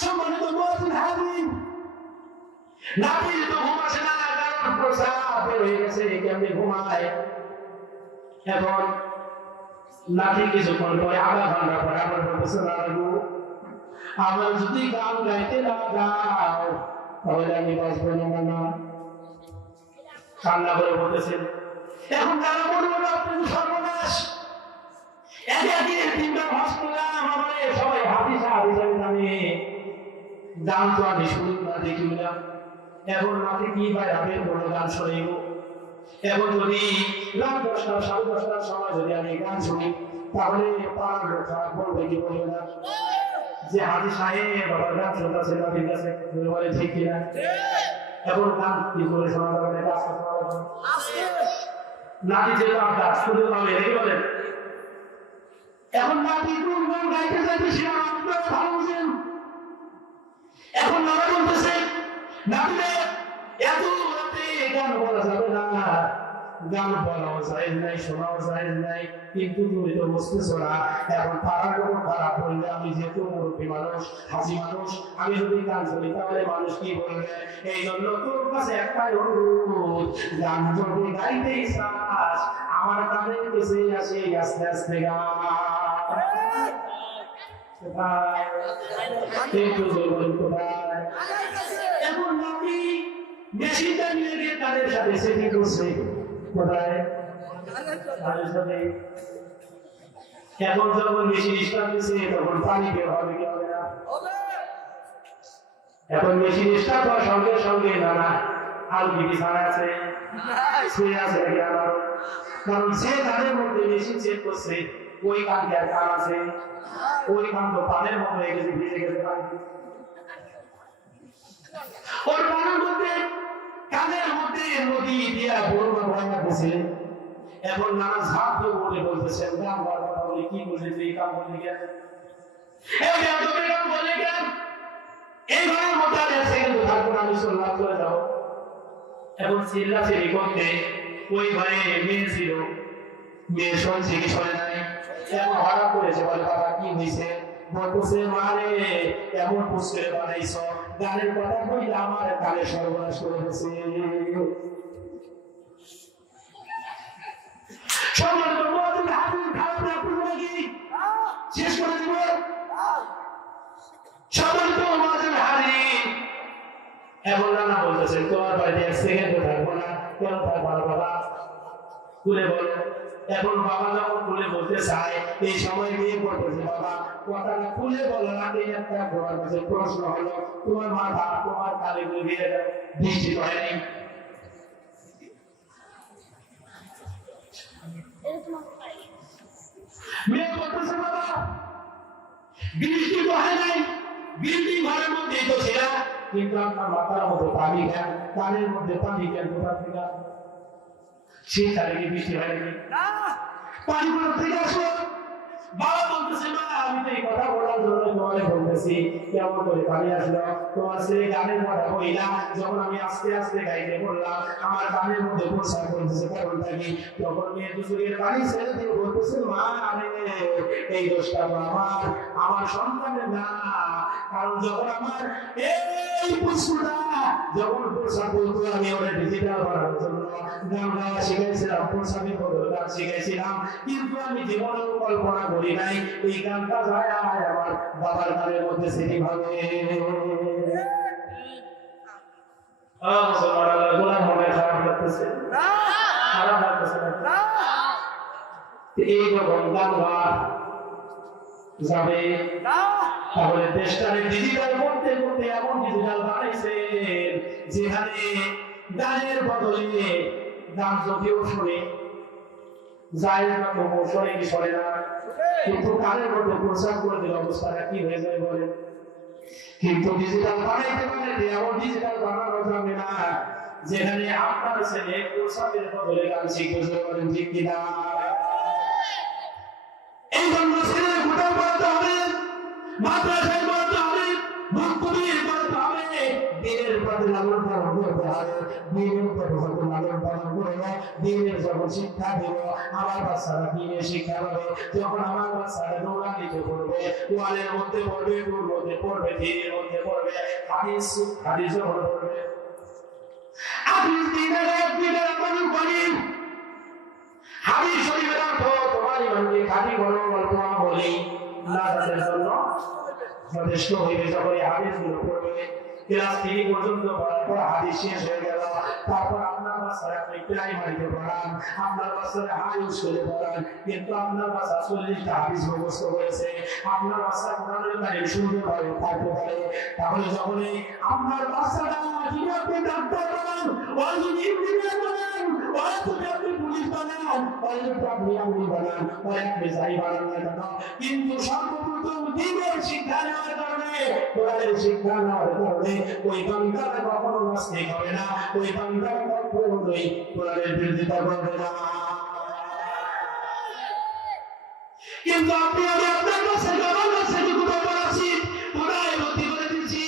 সম্মানিত মুয়াজ্জিন হাজির, নাতির তো ঘুম আসে না, কারণ প্রসাদ বের হয়ে গেছে, কেমনে ঘুমায়? এখন নাতি কিছুক্ষণ পরে আধা ঘন্টা পরে আমার বলতেছে না গো আমার যদি গান গাইতে না যাও তাহলে আমি বাঁচবো না। কান্না করে বলতেছেন এখন গান বলবো না, আপনি সর্বনাশ, একে একে 3বার হজ করলাম, আমার সবাই হাদিসা জানে, গান তো আমি শুনি না দেখি না। এখন নাতি কি ভাই আমি কোনো গান শোনাইব? এখন যদি রাত 10টা 10:30টার সময় যদি আমি গান শুনি তাহলে পাড়ার লোক খারাপ বলবে কি বলবে না যে হাজি সাহেব বাবার গান শুনতেছে নাতির কাছে, বলে ঠিক কিনা? এখন গান কি করে শোনা যাবে না, কাজ শোনা যাবে নাতি যেহেতু আপনার শুনতে পাবে নাকি বলেন? এখন নাতি কোন গান গাইতে যাইতে সে আপনারা ভালো বুঝেন। এখন নানা বলতেছে নাতিরে এত রাতে গান বলা যাবে না, গান বলাও যায় নাই, শোনাও যায় নাই, কিন্তু তুমি তো বুঝতেছো না এখন পাড়ার লোক খারাপ বললে, আমি যেহেতু মুরব্বী মানুষ হাসি মানুষ, আমি যদি গান শুনি তাহলে মানুষ কি বলবে? এই জন্য তোর কাছে একটাই অনুরোধ, গান যদি গাইতে চাস আমার কানের কাছে আসে আস্তে আস্তে গান। এখন নাতি মেশিনটা নিয়ে গিয়ে তাদের সাথে সেটি করছে কোথায়? এখন যখন মেশিন স্টার্ট দিচ্ছে তখন পানি বের হবে কি হবে না? এখন মেশিন স্টার্ট হওয়ার সঙ্গে সঙ্গে নানা আল বিছানা আছে, শুয়ে আছে নাকি আমার? কারণ সে তাদের মধ্যে মেশিন চেক করছে ওই কানকে আর কান আছে, ওই কান তো পানের মধ্যে হয়ে গেছে, ভিজে গেছে পানি, ওর পানের মধ্যে কানের মধ্যে নদী দিয়া বড় ভয় লাগতেছে। এখন নানা ঝাঁপ দিয়ে বলে বলতেছেন গান গাওয়ার কথা বলে কি বুঝেছে এই কাম বলে কেন, এই গান বলে কেন, এই ঘরের মধ্যে আর সেকেন্ড থাকবো না, আমি চললাম চলে যাও। এখন চিল্লা চিল্লি করতে ওই ঘরে মেয়ে ছিল, মেয়ে শুনছে কি শোনে নাই? এখন হঠাৎ করেছে বলে বাবা কি হয়েছে? বলতেছে মারে এমন পুষ্কে বানাইছো গানের কথা কইলে আমার কানে সর্বনাশ করে দিয়েছে। সম্মানিত মুআজ্জিন হাফিজ খারাপ না পুরো কি শেষ করে দিব। সম্মানিত মুআজ্জিন হাজির এখন না বলতেছে তোমার বাড়িতে এক সেকেন্ড থাকবো না। কেন থাকবো না বাবা? খুলে বল। এখন বাবা যখন খুলে বলতে চায় এই সময় বিয়ে করতেছে বাবা কথাটা খুলে বলার আগে একটা তোমার কাছে প্রশ্ন হলো তোমার মাথা তোমার কালে বিয়ে বৃষ্টি হয়নি? বিয়ে করতেছে বাবা বৃষ্টি তো হয় নাই, বৃষ্টি ঘরের মধ্যে তো ছিল কিন্তু আপনার মাথার মধ্যে পানি কেন, কানের মধ্যে পানি কেন, কোথা থেকে? সেই তারিখে বৃষ্টি হয়নি, পানি কোথা থেকে আসলো? বাবা বলতেছে মা আমি তো এই কথা বলার জন্য তোমাকে বলতেছি কেমন করে পানি আসলো? তোমার সেই গানের কথা কইলা যখন আমি আস্তে আস্তে গাইতে বললাম আমার গানের মধ্যে প্রসার করতেছে কারণটা কি? তখন মেয়ে দুজনের পানি ছেড়ে দিয়ে বলতেছে মা আরে এই দোষটা তো আমার সন্তানের না। কারণ যখন আমার এই পুষ্পটা যখন প্রসার করতো আমি ওরা ডিজিটাল বানানোর জন্য গান গাওয়া শিখাইছিলাম, প্রসারের বদল গান শিখাইছিলাম, কিন্তু আমি জীবনেও কল্পনা করি নাই এই গানটা যায় আমার বাবার গানের মধ্যে সেটি ভাবে। এই রকম গান গাওয়া যাবে তাহলে দেশটাকে ডিজিটাল করতে করতে এমন ডিজিটাল বানাইছে যেখানে গানের বদলে গান যদিও শুনে যায় না তবু শোনে কি শোনে না, কিন্তু গানের মধ্যে প্রচার করে দিলে অবস্থাটা কি হয়ে যায় বলেন? কিন্তু ডিজিটাল বানাইতে পারে এমন ডিজিটাল বানানো যাবে না যেখানে আপনার ছেলে প্রচারের বদলে গান শিখতে পারেন, ঠিক কিনা? এই জন্য ছেলে গোটা করতে হবে, মাদ্রাসায় করতে হবে, মুক্তবির করতে হবে, দিনের প্রতি লালন পালন করতে হবে, দিনের প্রতি লালন পালন করবো, দিনের যখন শিক্ষা দেব আমার বাচ্চারা দিনের শিক্ষা পাবে, যখন আমার বাচ্চারা দৌড়ানিতে পড়বে, ওয়ালের মধ্যে পড়বে, টুর মধ্যে পড়বে, দিনের মধ্যে পড়বে, হাদিস যখন পড়বে, আপনি দিনের একদিনের পালন করেন। হাদিস শরীফের অর্থ তোমার ইমানকে খাঁটি করো, গল্প বলি না তাদের জন্য যথেষ্ট হইবে। যখন এই হাদিসগুলো পড়বে ক্লাস 3 পর্যন্ত পড়ার পর হাদিস শেষ হয়ে গেল, তারপর আপনার বাচ্চারা আপনি প্রাইমারিতে পড়ান, আপনার বাচ্চারা হাই স্কুলে পড়ান, কিন্তু আপনার বাচ্চা 40টা হাদিস মুখস্থ করেছে, আপনার বাচ্চা কোরআনের কারিম সুন্দরভাবে পড়তে পারে, তাহলে যখন আপনার বাচ্চাটা যদি আপনি ডাক্তার বানান, ওই যদি ইঞ্জিনিয়ার বানান, ওই যদি আপনি পুলিশ বানান, ওই যদি আপনি আর্মি বানান, ওই আপনি যাই বানান না কেন, কিন্তু সর্বপ্রথম দিনের শিক্ষা নেওয়ার কারণে, কোরআনের শিক্ষা নেওয়ার কারণে ওই বান্দারা কখনো নাস্তিক হবে না, ওই বান্দারা কখনোই কোরআনের বিরোধিতা করবে না। কিন্তু আপনি আমি আপনার কাছে আমার কাছে কোথাও পড়াচ্ছি, কোথায় ভর্তি করে দিচ্ছি,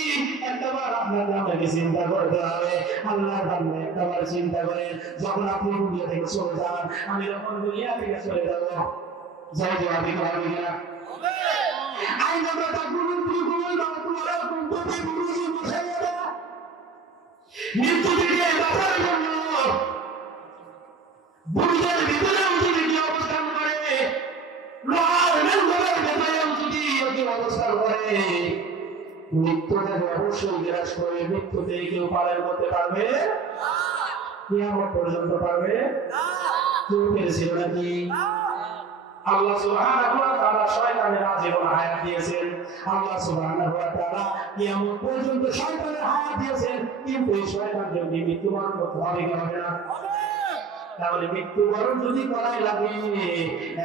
একবার আপনাকে আমাকে চিন্তা করতে হবে। আল্লাহর বান্দা একবার চিন্তা করেন, যখন আপনি দুনিয়া থেকে চলে যান, আমি যখন দুনিয়া থেকে চলে যাব, যাই যে আমি হবে কিনা? আইনগত গুরুত্বপূর্ণ তোমার কুতুবে গুরুজি বসাইয়া মৃত্যু থেকে বাঁচার জন্য বুড়িদের ভিতরে যদি কি অবস্থান করে, লোহার মেরুদণ্ডের ভেতরে যদি অবস্থান করে, মৃত্যু থেকে অবশ্যই বিরাজ করে, মৃত্যু থেকে কেউ পালন করতে পারবে কিয়ামত পর্যন্ত পারবে কেউ পেরেছিল নাকি? আল্লাহ সুবহানাহু ওয়া তাআলা শয়তানের আজীবন হায়াত দিয়েছেন, আল্লাহ সুবহানাহু ওয়া তাআলা কিয়ামত পর্যন্ত শয়তানের হায়াত দিয়েছেন, কিন্তু এই শয়তান যদি মৃত্যুবরণ করতে হবে কি হবে না? তাহলে মৃত্যুবরণ যদি করাই লাগে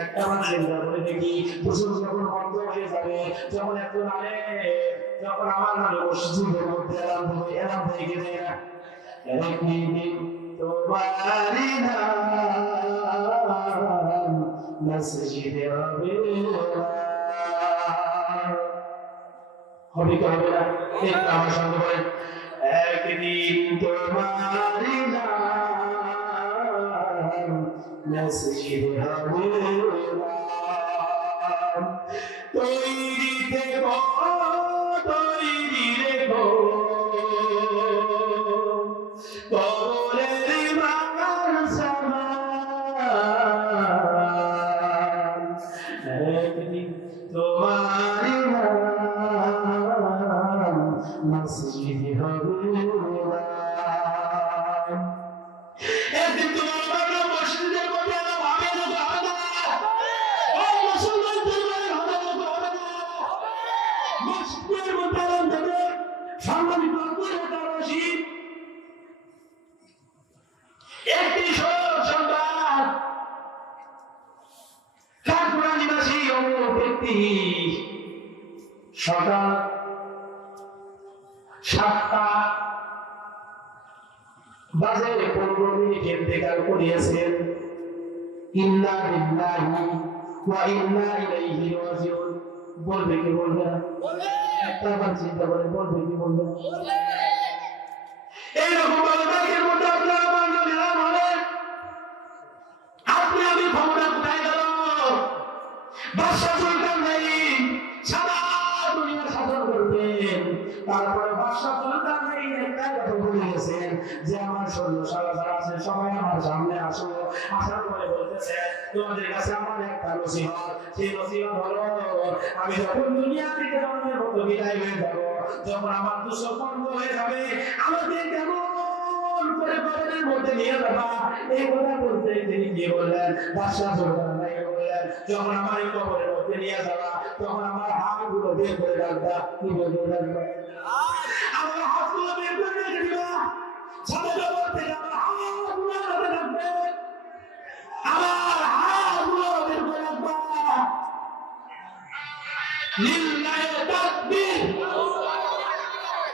একটা বার চিন্তা করে দেখি, গোসল যখন বন্ধ হয়ে যাবে, যখন একজন আলে যখন আমার নামে মসজিদের মধ্যে এলাম হয়ে গেলে একদিন তোমারি নাম মসজিদে হবে হবে কি হবে না? একটু আমার সঙ্গে বলেন, একদিন তোমারি নাম মসজিদে হবে মসজিদের মধ্যে থেকে সম্মানিত পুরোটাবাসী একটি সংবাদ কাঠগড়া নিবাসী অমুক ব্যক্তি সকাল 7টা বাজে 15 মিনিট ইন্তেকাল করিয়াছেন। ইন্না লিল্লাহি ওয়া ইন্না ইলাইহি রাজিউন। বলবে কি বলবে না? একবার চিন্তা করে বলবে কি বলবে না? এইরকম ভাবে বাইকের মধ্যে আপনার আমার যদি নাম হবে, আপনি আমি ক্ষমতা কোথায় গেল? বাদশাহ সুলতান নেই, সারা দুনিয়া শাসন করতেন। তারপরে বাদশাহ সুলতান নেই একটা কথা বলে গেছেন যে আমার সৈন্য সারা যারা আছে সবাই আমার সামনে আসো। আসার পরে বলতেছে তোমাদের কাছে আমার একটা নসিহত, সেই নসিহত হলো আমি যখন দুনিয়া থেকে জন্মের মতো বিদায় হয়ে যাব, যখন আমার 200 বন্ধ হয়ে যাবে, আমাকে কেমন করে কবরের মধ্যে নিয়ে যাবা। এই কথা বলতে তিনি কি বললেন? বাদশাহ সুলতান নাই বললেন যখন আমার এই কবরের মধ্যে নিয়ে যাবা, তখন আমার হাতগুলো বের করে রাখবা। কি বলতে রাখবা? আমার হাতগুলো বের করে রেখে দিবা। সাথে কবর থেকে আমার হাতগুলো হাতে রাখবে, আমার হাতগুলো বের করে রাখবা। লিল্লাহি তাকবীর,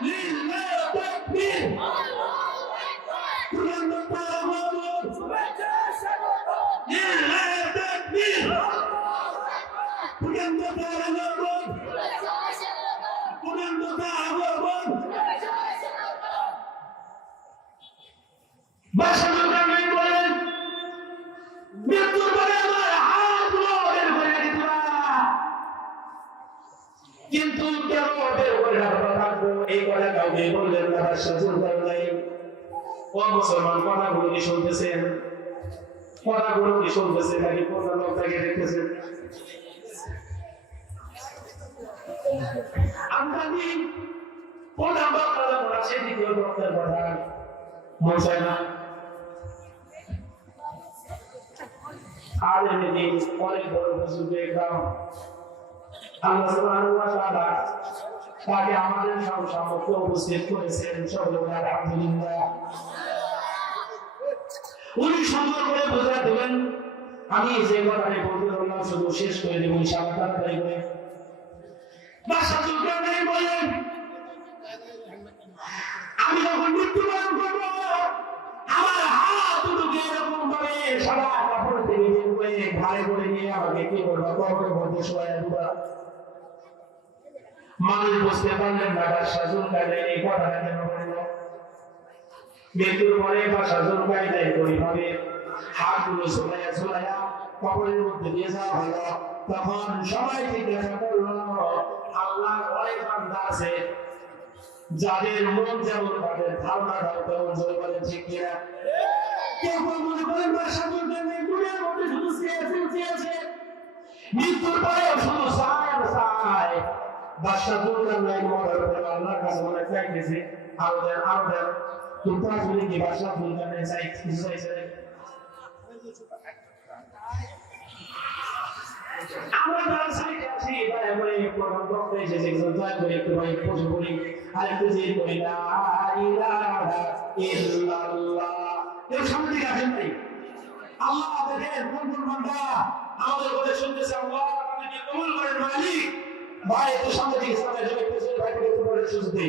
লিল্লাহি তাকবীর। কিন্তু কেন বের করে রাখবো এই কথা কাউকে বললেন না। ও মুসলমান, কথাগুলো কি শুনতেছেন? কথাগুলো কি শুনতেছেন নাকি কোন লোকটাকে দেখতেছেন? আমরা কি কোন বক্তার কথা সে দ্বিতীয় বক্তার কথা মনে না? আর এমনি অনেক বড় বুজুর্গ একদম আল্লাহ সুবহানাহু ওয়া তাআলা তাকে আমাদের সম্মুখে উপস্থিত করেছেন। সকলে আলহামদুলিল্লাহ। উনি সুন্দর করে বোঝা দেবেন। আমি যে কথাটি বলতে বললাম শুধু শেষ করে দেব ইনশাআল্লাহ তাড়াতাড়ি করে। বাদশাহ সুলতান বলেন আমি যখন মৃত্যুবরণ করব, আমার হাত দুটোকে এরকম ভাবে সাদা কাপড় থেকে বের করে ঘাড়ে করে নিয়ে আমাকে কি করবো? কবরের মধ্যে শোয়া দিবা। মানুষ বুঝতে পারলেন না বাদশাহ সুলতান এই কথাটা কেন বলল। মৃত্যুর পরে বাদশাহ সুলতান এইভাবে হাতগুলো ঝোলাইয়া ঝোলাইয়া কবরের মধ্যে দিয়ে যাওয়া হলো। তখন সবাই জিজ্ঞাসা করলো আল্লাহর অনেক বান্দা আছে যাদের মন যেমন তাদের ধারণাটাও তেমন, জোরে বলেন ঠিক কিনা? কেউ মনে করেন বাদশাহ সুলতান দুনিয়ার মধ্যে শুধু চেয়েছে, মৃত্যুর পরেও শুধু চায় আর চায়। বাদশাহ সুলতান মরার পরে আল্লাহর কাছে মনে চাইতেছে আরো দেন আরো দেন, কিন্তু আসলে কি বাদশাহ সুলতান চাইছে? আমরা তার সাইডে আছি, দয়া করে প্রধান বক্তা এসেছে, দয়া করে একটু ভাই প্রশ্ন করি আর একটু যে করি লা ইলাহা ইল্লাল্লাহ। এর সামনে দিকে আসেন ভাই। আল্লাহ দেখেন কোন কোন বান্দা আমাদের কথা শুনতেছে। আল্লাহ আপনাকে কবুল করেন মালিক। ভাই একটু সামনে দিকে সামনে যাবে, পেছনে ভাই একটু পরে শুনতে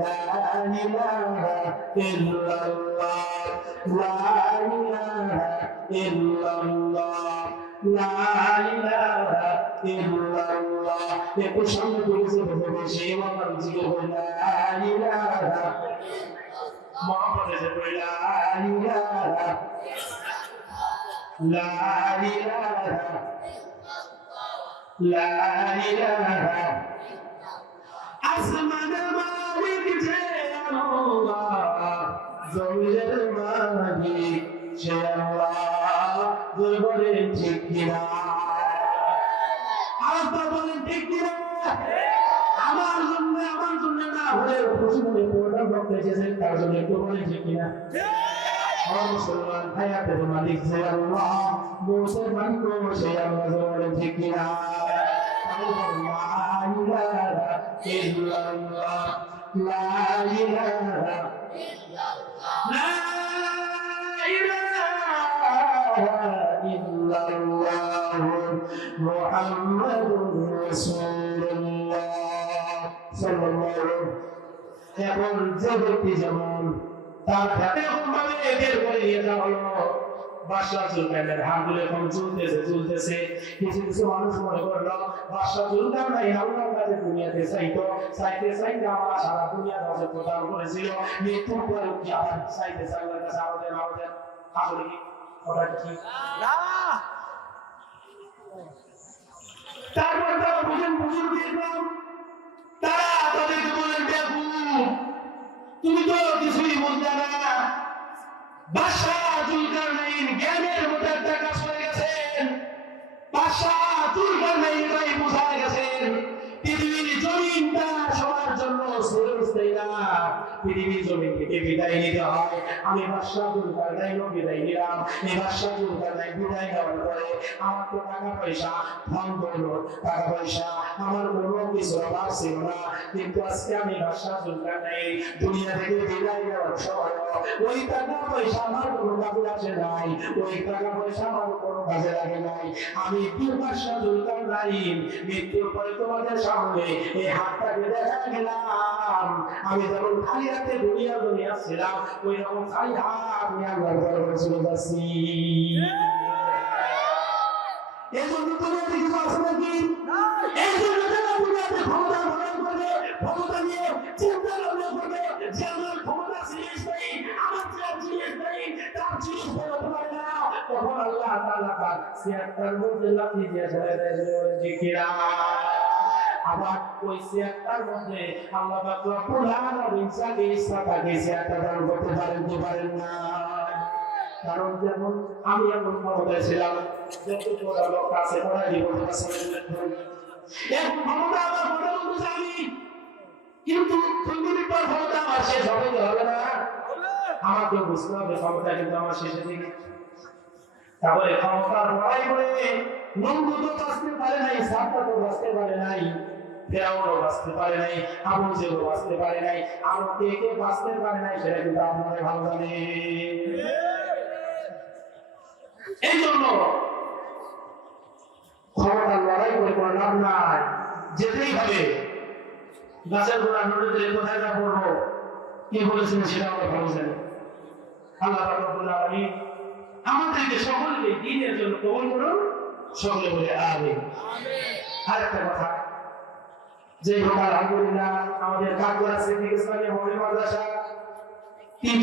লা ইলাহা ইল্লাল্লাহ, লা ইলাহা ইল্লাল্লাহ, লা ইলাহা ইল্লাল্লাহ। একটু সামনে দিকে বসে আমার জিকির করে লা ইলাহা মুহাম্মদ এসে বলে লা ইলাহা, লা ইলাহা, লা ইলাহা। আসমানের মালিক যে আল্লাহ, জমিনের মালিক সে আল্লাহ। জোরে বলেন ঠিক কিনা? আরেকবার বলেন ঠিক কিনা? আমার জন্য না হলে খুশি মনে পড়া বক্তা এসেছেন তার জন্য একটু বলেন ঠিক কিনা? মুসলমান হায়াতের মালিক যে আল্লাহ, মুসলমান তো সে আল্লাহ। জোরে বলেন ঠিক কিনা? লা ইলাহা ইল্লাল্লাহ লা ইলাহা লা ইলাহা ইল্লাল্লাহ মুহাম্মাদুর রাসূলুল্লাহ সাল্লাল্লাহু। এখন যে ব্যক্তি যেমন তার হাতে ভাবে বের করে নিয়ে যাওয়া হলো, বাদশাহ জুলকারনাইনের হাতগুলো এখন চলতেছে। কিছু কিছু মানুষ মনে করলো বাদশাহ জুলকারনাইন আল্লাহর কাছে দুনিয়াতে চাইতে আমার সারা দুনিয়া রাজত্ব প্রদান করেছিল, মৃত্যুর পরে কি আবার চাইতে আল্লাহর কাছে আরো দেন আসলে কি ওটা কি না? তারপর তারা বুঝুন দিলাম, তারা তাদেরকে বলেন দেখো তুমি তো কিছুই বুঝলে না, বাদশাহ জুলকারনাইন জ্ঞানের মধ্যে একটা কাজ করে গেছেন। বাদশাহ জুলকারনাইন ভাই বুঝা গেছেন পৃথিবীর জমিনটা সবার জন্য চিরস্থায়ী না, পৃথিবীর জমিন থেকে বিদায় নিতে হয়। আমি বাদশাহ জুলকারনাইনও বিদায় নিলাম। এই বাদশাহ জুলকারনাইন বিদায় নেওয়ার পরে আমার তো টাকা পয়সা ধন দৌলত টাকা পয়সা আমার কোনো কিছু অভাব ছিল না, কিন্তু আজকে আমি বাদশাহ জুলকারনাইন দুনিয়া থেকে বিদায় নেওয়ার সময় ওই টাকা পয়সা আমার কোনো কাজে আসে নাই, ওই টাকা পয়সা আমার কোনো কাজে লাগে নাই। আমি বাদশাহ জুলকারনাইন মৃত্যুর পরে তোমাদের সামনে এই হাতটাকে দেখা গেলাম, আমি যখন খালি হাতে দুনিয়ার জন্য আসছিলাম ওই রকম খালি হাত নিয়ে আল্লাহর দরবারে চলে যাচ্ছি। এই জন্য তুমি কিছু আছে নাকি? এই জন্য যারা দুনিয়াতে ক্ষমতা গ্রহণ করবে, ক্ষমতা নিয়ে চিন্তা ভাবনা করবে যে আমার ক্ষমতা জিনিস নেই, আমার জিনিস নেই, তার জিনিস হতে পারে না, তখন আল্লাহ তাআলা তার সিয়ারটার মধ্যে লাফিয়ে দিয়ে জিকিরা। আবার ওই সিয়ারটার মধ্যে আল্লাহ পাক রব্বুল আলামিন যাকে ইচ্ছা তাকে সিয়ারটা দান করতে পারেন না। কারণ যেমন আমি এমন ক্ষমতায় ছিলাম, যত বড় লোক আছে ওরাই বলতে পারছে এক ক্ষমতা আমার বড় বলতে চাই, কিন্তু 2 মিনিট পর ক্ষমতা আমার শেষ হবে না। আমাকে বুঝতে হবে ক্ষমতা কিন্তু আমার শেষের দিকে। তাহলে ক্ষমতার লড়াই করে নমরুদও বাঁচতে পারে নাই, সাদ্দাতও বাঁচতে পারে নাই, ফেরাউনও বাঁচতে পারে নাই, আবু জেহেলও বাঁচতে পারে নাই, আর কে বাঁচতে পারে নাই সেটা কিন্তু আপনারা ভালো জানেন। এই জন্য ক্ষমতার লড়াই করে কোনো লাভ নাই, যেতেই হবে। গাছের গোড়া নদীতে কোথায় যা পড়বো কে বলেছেন সেটা আমরা ভালো জানি। আল্লাহ রাব্বুল আলামিন আমাদেরকে সকলকে দ্বীনের জন্য কবুল করুন, সকলে বলে আমিন। আর একটা কথা, যে হোক আলহামদুলিল্লাহ আমাদের কাকড়া সিদ্দিক ইসলামী মহিলা মাদ্রাসা